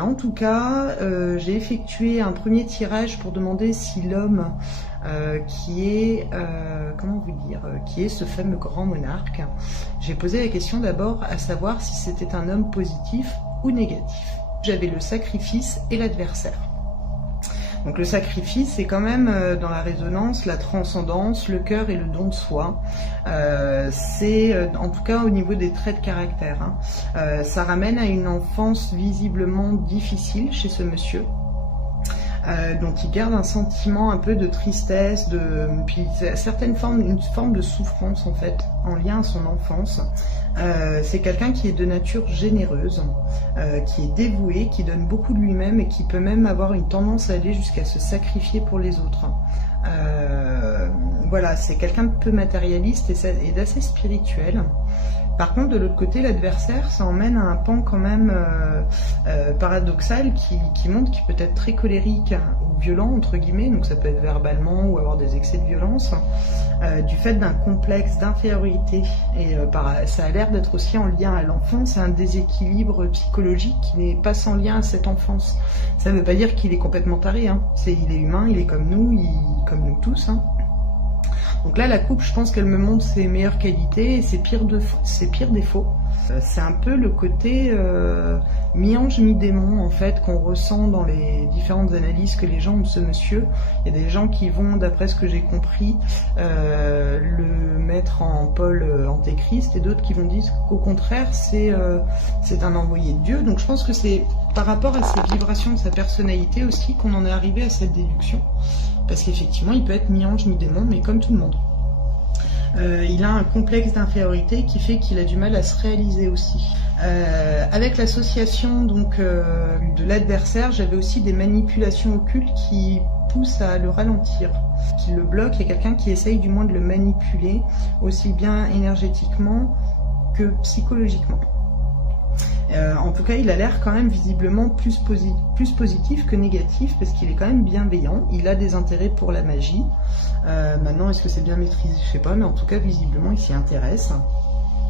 En tout cas, j'ai effectué un premier tirage pour demander si l'homme qui est, comment vous dire, qui est ce fameux grand monarque, j'ai posé la question d'abord à savoir si c'était un homme positif ou négatif. J'avais le sacrifice et l'adversaire. Donc le sacrifice, c'est quand même dans la résonance, la transcendance, le cœur et le don de soi. C'est en tout cas au niveau des traits de caractère. Ça ramène à une enfance visiblement difficile chez ce monsieur. Donc il garde un sentiment un peu de tristesse, puis une forme de souffrance en fait, en lien à son enfance. C'est quelqu'un qui est de nature généreuse, qui est dévoué, qui donne beaucoup de lui-même et qui peut même avoir une tendance à aller jusqu'à se sacrifier pour les autres. Voilà, c'est quelqu'un de peu matérialiste et d'assez spirituel. Par contre, de l'autre côté, l'adversaire, ça emmène à un pan quand même paradoxal qui montre qu'il peut être très colérique ou violent, entre guillemets, donc ça peut être verbalement ou avoir des excès de violence, du fait d'un complexe d'infériorité. Et ça a l'air d'être aussi en lien à l'enfance, un déséquilibre psychologique qui n'est pas sans lien à cette enfance. Ça ne veut pas dire qu'il est complètement taré, hein. Il est humain, il est comme nous tous. Hein. Donc là, la coupe, je pense qu'elle me montre ses meilleures qualités et ses pires défauts. C'est un peu le côté mi-ange, mi-démon, en fait, qu'on ressent dans les différentes analyses que les gens ont de ce monsieur. Il y a des gens qui vont, d'après ce que j'ai compris, le mettre en Paul Antéchrist, et d'autres qui vont dire qu'au contraire, c'est un envoyé de Dieu. Donc je pense que c'est par rapport à ces vibrations de sa personnalité aussi qu'on en est arrivé à cette déduction. Parce qu'effectivement, il peut être mi-ange, mi-démon, mais comme tout le monde. Il a un complexe d'infériorité qui fait qu'il a du mal à se réaliser aussi. Avec l'association donc de l'adversaire, j'avais aussi des manipulations occultes qui poussent à le ralentir, qui le bloquent. Il y a quelqu'un qui essaye du moins de le manipuler, aussi bien énergétiquement que psychologiquement. En tout cas, il a l'air quand même visiblement plus positif que négatif, parce qu'il est quand même bienveillant. Il a des intérêts pour la magie. Maintenant, est-ce que c'est bien maîtrisé? Je sais pas, mais en tout cas, visiblement, il s'y intéresse.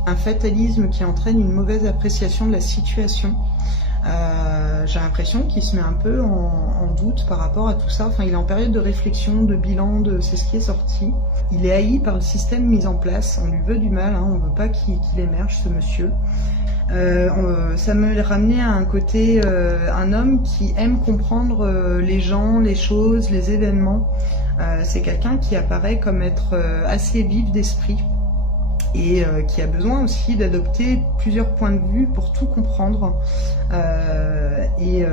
Un fatalisme qui entraîne une mauvaise appréciation de la situation. J'ai l'impression qu'il se met un peu en doute par rapport à tout ça. Enfin, il est en période de réflexion, de bilan, c'est ce qui est sorti. Il est haï par le système mis en place. On lui veut du mal, hein. On veut pas qu'il émerge, ce monsieur. Ça me ramenait à un côté, un homme qui aime comprendre les gens, les choses, les événements. C'est quelqu'un qui apparaît comme être assez vif d'esprit et qui a besoin aussi d'adopter plusieurs points de vue pour tout comprendre et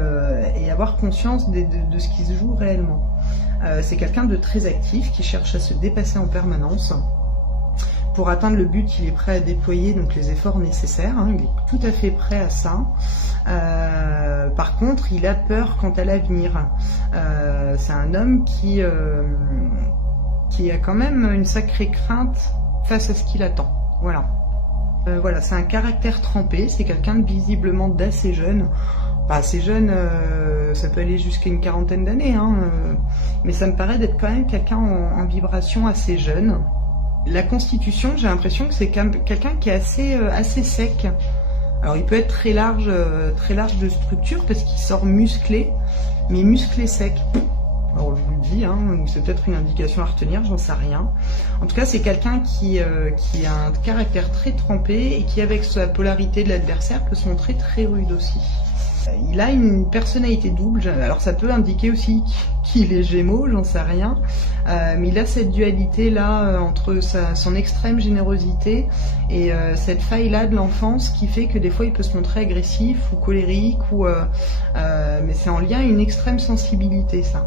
avoir conscience de ce qui se joue réellement. C'est quelqu'un de très actif qui cherche à se dépasser en permanence. Pour atteindre le but, il est prêt à déployer donc les efforts nécessaires, hein, il est tout à fait prêt à ça. Par contre, il a peur quant à l'avenir. C'est un homme qui a quand même une sacrée crainte face à ce qu'il attend. Voilà. Voilà, c'est un caractère trempé, c'est quelqu'un de visiblement d'assez jeune. Pas assez jeune, ça peut aller jusqu'à une quarantaine d'années, hein, mais ça me paraît d'être quand même quelqu'un en vibration assez jeune. La constitution, j'ai l'impression que c'est quelqu'un qui est assez sec. Alors il peut être très large de structure parce qu'il sort musclé, mais musclé sec. Alors je vous le dis, hein, c'est peut-être une indication à retenir, j'en sais rien. En tout cas, c'est quelqu'un qui a un caractère très trempé et qui, avec sa polarité de l'adversaire, peut se montrer très rude aussi. Il a une personnalité double, alors ça peut indiquer aussi qu'il est Gémeaux, j'en sais rien, mais il a cette dualité-là entre son extrême générosité et cette faille-là de l'enfance qui fait que des fois il peut se montrer agressif ou colérique, mais c'est en lien à une extrême sensibilité, ça.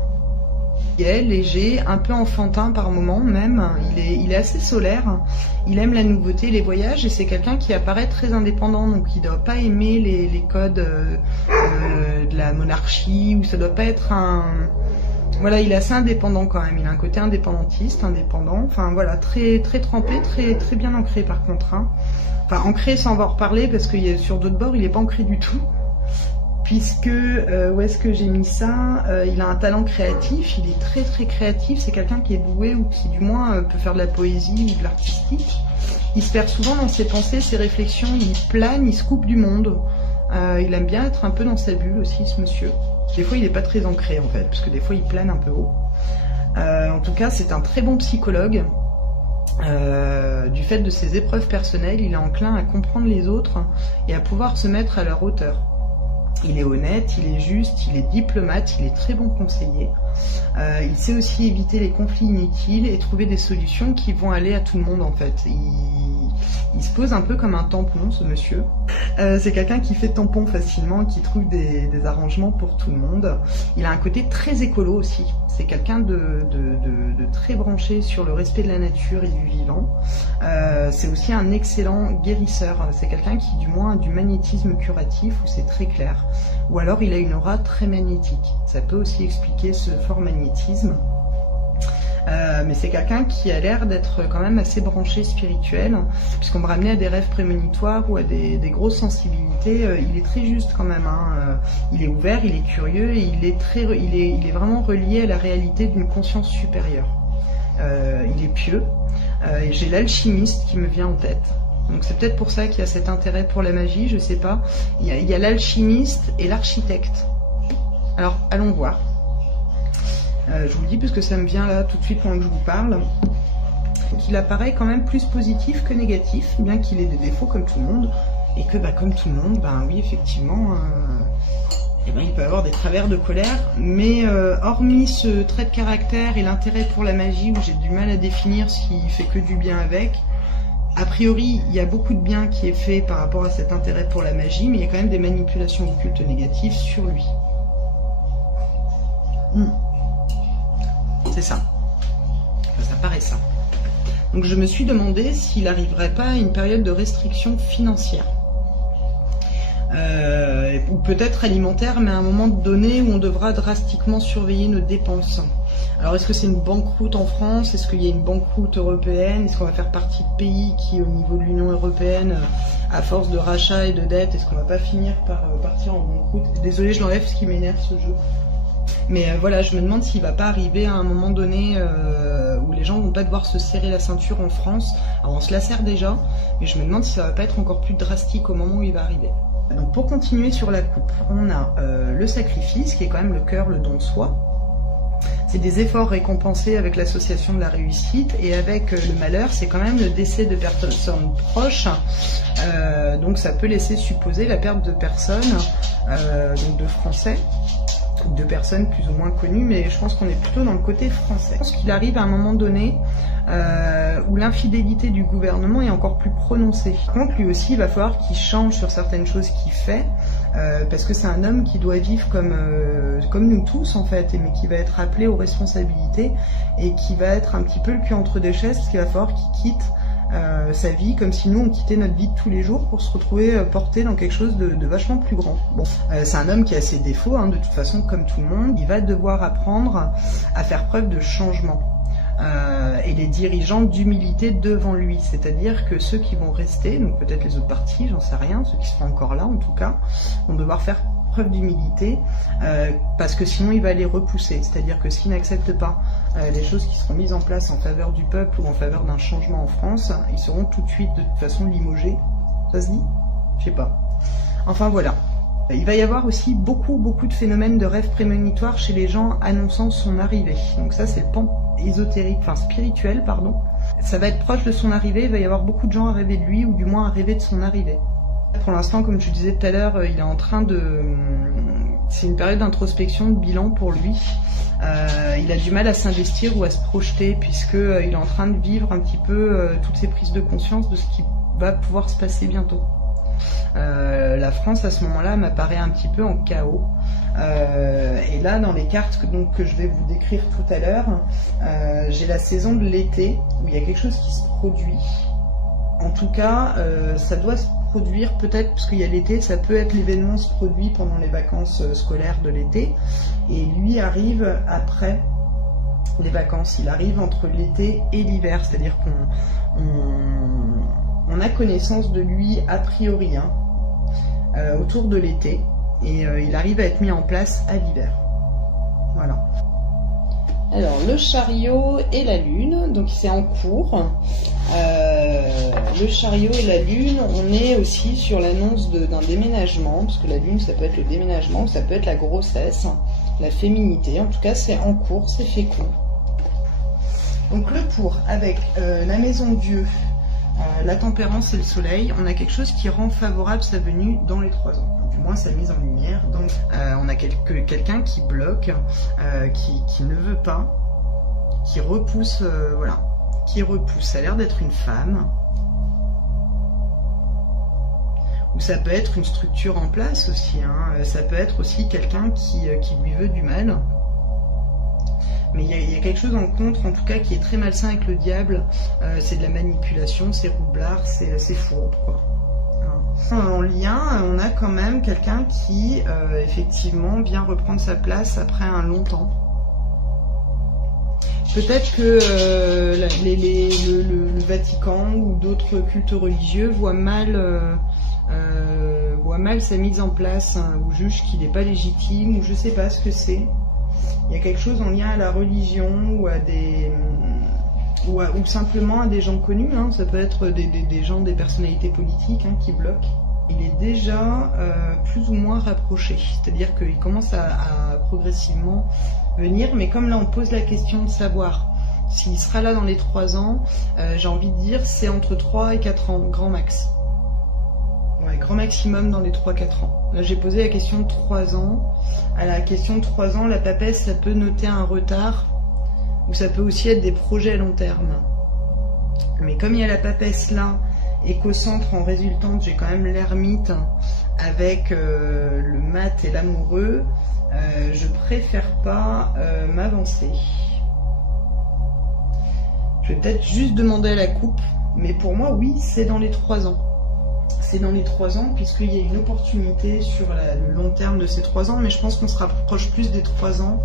Il est léger, un peu enfantin par moment même, il est assez solaire, il aime la nouveauté, les voyages, et c'est quelqu'un qui apparaît très indépendant, donc il ne doit pas aimer les codes de la monarchie, ou ça doit pas être un... Voilà, il est assez indépendant quand même, il a un côté indépendantiste, indépendant, enfin voilà, très trempé, très bien ancré par contre. Hein. Enfin, ancré sans en reparler, parce que sur d'autres bords, il n'est pas ancré du tout. Puisque, où est-ce que j'ai mis ça, il a un talent créatif, il est très créatif, c'est quelqu'un qui est doué ou qui du moins peut faire de la poésie ou de l'artistique. Il se perd souvent dans ses pensées, ses réflexions, il plane, il se coupe du monde. Il aime bien être un peu dans sa bulle aussi, ce monsieur. Des fois, il n'est pas très ancré, en fait, parce que des fois, il plane un peu haut. En tout cas, c'est un très bon psychologue. Du fait de ses épreuves personnelles, il est enclin à comprendre les autres et à pouvoir se mettre à leur hauteur. Il est honnête, il est juste, il est diplomate, il est très bon conseiller. Il sait aussi éviter les conflits inutiles et trouver des solutions qui vont aller à tout le monde en fait. Il se pose un peu comme un tampon, ce monsieur. C'est quelqu'un qui fait tampon facilement, qui trouve des arrangements pour tout le monde. Il a un côté très écolo aussi. C'est quelqu'un de très branché sur le respect de la nature et du vivant. C'est aussi un excellent guérisseur. C'est quelqu'un qui du moins a du magnétisme curatif, où c'est très clair. Ou alors il a une aura très magnétique. Ça peut aussi expliquer ce fort magnétisme. Mais c'est quelqu'un qui a l'air d'être quand même assez branché spirituel, puisqu'on me ramenait à des rêves prémonitoires ou à des grosses sensibilités. Il est très juste quand même, hein. Il est ouvert, il est curieux et il est vraiment relié à la réalité d'une conscience supérieure. Il est pieux. Et j'ai l'alchimiste qui me vient en tête. Donc c'est peut-être pour ça qu'il y a cet intérêt pour la magie, je sais pas. Il y a l'alchimiste et l'architecte. Alors allons voir. Je vous le dis parce que ça me vient là tout de suite pendant que je vous parle. Il apparaît quand même plus positif que négatif, bien qu'il ait des défauts comme tout le monde. Et que comme tout le monde, oui effectivement, il peut avoir des travers de colère. Mais hormis ce trait de caractère et l'intérêt pour la magie, où j'ai du mal à définir s'il fait que du bien avec, a priori il y a beaucoup de bien qui est fait par rapport à cet intérêt pour la magie, mais il y a quand même des manipulations occultes négatives sur lui. C'est ça. Ça paraît ça. Donc je me suis demandé s'il n'arriverait pas à une période de restriction financière. Ou peut-être alimentaire, mais à un moment donné où on devra drastiquement surveiller nos dépenses. Alors est-ce que c'est une banqueroute en France? Est-ce qu'il y a une banqueroute européenne? Est-ce qu'on va faire partie de pays qui, au niveau de l'Union européenne, à force de rachats et de dettes, est-ce qu'on va pas finir par partir en banqueroute? Désolée, je l'enlève, ce qui m'énerve ce jeu. Mais voilà, je me demande s'il va pas arriver à un moment donné où les gens vont pas devoir se serrer la ceinture en France. Alors on se la serre déjà, mais je me demande si ça va pas être encore plus drastique au moment où il va arriver. Donc pour continuer sur la coupe, on a le sacrifice, qui est quand même le cœur, le don de soi. C'est des efforts récompensés avec l'association de la réussite, et avec le malheur, c'est quand même le décès de personnes proches. Donc ça peut laisser supposer la perte de personnes, donc de Français, de personnes plus ou moins connues, mais je pense qu'on est plutôt dans le côté français. Je pense qu'il arrive à un moment donné où l'infidélité du gouvernement est encore plus prononcée. Par contre, lui aussi, il va falloir qu'il change sur certaines choses qu'il fait, parce que c'est un homme qui doit vivre comme nous tous en fait, mais qui va être appelé aux responsabilités et qui va être un petit peu le cul entre deux chaises, parce qu'il va falloir qu'il quitte sa vie comme si nous on quittait notre vie de tous les jours pour se retrouver porté dans quelque chose de vachement plus grand. Bon, c'est un homme qui a ses défauts, hein, de toute façon comme tout le monde. Il va devoir apprendre à faire preuve de changement. Et les dirigeants d'humilité devant lui, c'est-à-dire que ceux qui vont rester, donc peut-être les autres partis, j'en sais rien, ceux qui seront encore là en tout cas, vont devoir faire preuve d'humilité, parce que sinon il va les repousser, c'est-à-dire que s'ils n'acceptent pas les choses qui seront mises en place en faveur du peuple ou en faveur d'un changement en France, ils seront tout de suite de toute façon limogés. Ça se dit? Je sais pas. Enfin voilà. Il va y avoir aussi beaucoup de phénomènes de rêves prémonitoires chez les gens annonçant son arrivée. Donc ça c'est le pan ésotérique, enfin spirituel pardon. Ça va être proche de son arrivée, il va y avoir beaucoup de gens à rêver de lui, ou du moins à rêver de son arrivée. Pour l'instant, comme je disais tout à l'heure, il est en train de... C'est une période d'introspection, de bilan pour lui. Il a du mal à s'investir ou à se projeter, puisqu'il est en train de vivre un petit peu toutes ces prises de conscience de ce qui va pouvoir se passer bientôt. La France à ce moment-là m'apparaît un petit peu en chaos, et là dans les cartes que je vais vous décrire tout à l'heure, j'ai la saison de l'été où il y a quelque chose qui se produit. En tout cas ça doit se produire peut-être parce qu'il y a l'été, ça peut être l'événement se produit pendant les vacances scolaires de l'été, et lui arrive après les vacances, il arrive entre l'été et l'hiver, c'est-à-dire qu'on a connaissance de lui a priori autour de l'été, et il arrive à être mis en place à l'hiver. Voilà. Alors, le chariot et la lune, donc c'est en cours. Le chariot et la lune, on est aussi sur l'annonce d'un déménagement, parce que la lune, ça peut être le déménagement, ça peut être la grossesse, la féminité. En tout cas, c'est en cours, c'est fécond. Donc le pour, avec la maison Dieu, la tempérance et le soleil, on a quelque chose qui rend favorable sa venue dans les 3 ans. Du moins sa mise en lumière. Donc on a quelqu'un qui bloque, qui ne veut pas, qui repousse, voilà, qui repousse. Ça a l'air d'être une femme. Ou ça peut être une structure en place aussi. Hein. Ça peut être aussi quelqu'un qui lui veut du mal. Mais il y a quelque chose en contre, en tout cas, qui est très malsain avec le diable. C'est de la manipulation, c'est roublard, c'est fourbe, quoi. En lien, on a quand même quelqu'un qui, effectivement, vient reprendre sa place après un long temps. Peut-être que le Vatican ou d'autres cultes religieux voient mal sa mise en place, hein, ou jugent qu'il n'est pas légitime, ou je sais pas ce que c'est. Il y a quelque chose en lien à la religion ou à des ou simplement à des gens connus, hein. Ça peut être des gens, des personnalités politiques, hein, qui bloquent. Il est déjà plus ou moins rapproché, c'est-à-dire qu'il commence à progressivement venir, mais comme là on pose la question de savoir s'il sera là dans les 3 ans, j'ai envie de dire c'est entre 3 et 4 ans, grand max. Ouais, grand maximum dans les 3-4 ans. Là j'ai posé la question de 3 ans. À la question de 3 ans, la papesse, ça peut noter un retard, ou ça peut aussi être des projets à long terme. Mais comme il y a la papesse là, et qu'au centre, en résultante, j'ai quand même l'ermite avec le mat et l'amoureux, je préfère pas m'avancer. Je vais peut-être juste demander à la coupe, mais pour moi, oui, c'est dans les 3 ans. C'est dans les 3 ans, puisqu'il y a une opportunité sur le long terme de ces 3 ans, mais je pense qu'on se rapproche plus des 3 ans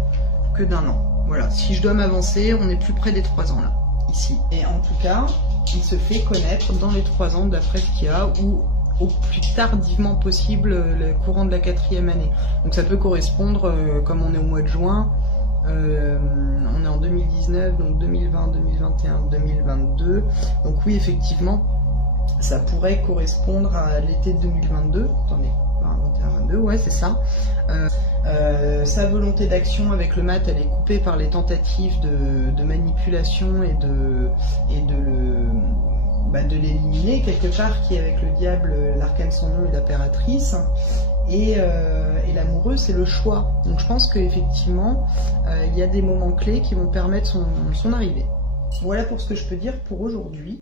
que d'un an. Voilà, si je dois m'avancer, on est plus près des 3 ans là, ici. Et en tout cas, il se fait connaître dans les 3 ans d'après ce qu'il y a, ou au plus tardivement possible le courant de la 4e année. Donc ça peut correspondre, comme on est au mois de juin, on est en 2019, donc 2020, 2021, 2022. Donc oui, effectivement, ça pourrait correspondre à l'été 2022. Attendez, 21-22, ouais, c'est ça. Sa volonté d'action avec le mat, elle est coupée par les tentatives de manipulation et de l'éliminer quelque part, qui est avec le diable, l'arcane sans nom et l'impératrice. Et l'amoureux, c'est le choix. Donc je pense qu'effectivement, il y a des moments clés qui vont permettre son arrivée. Voilà pour ce que je peux dire pour aujourd'hui.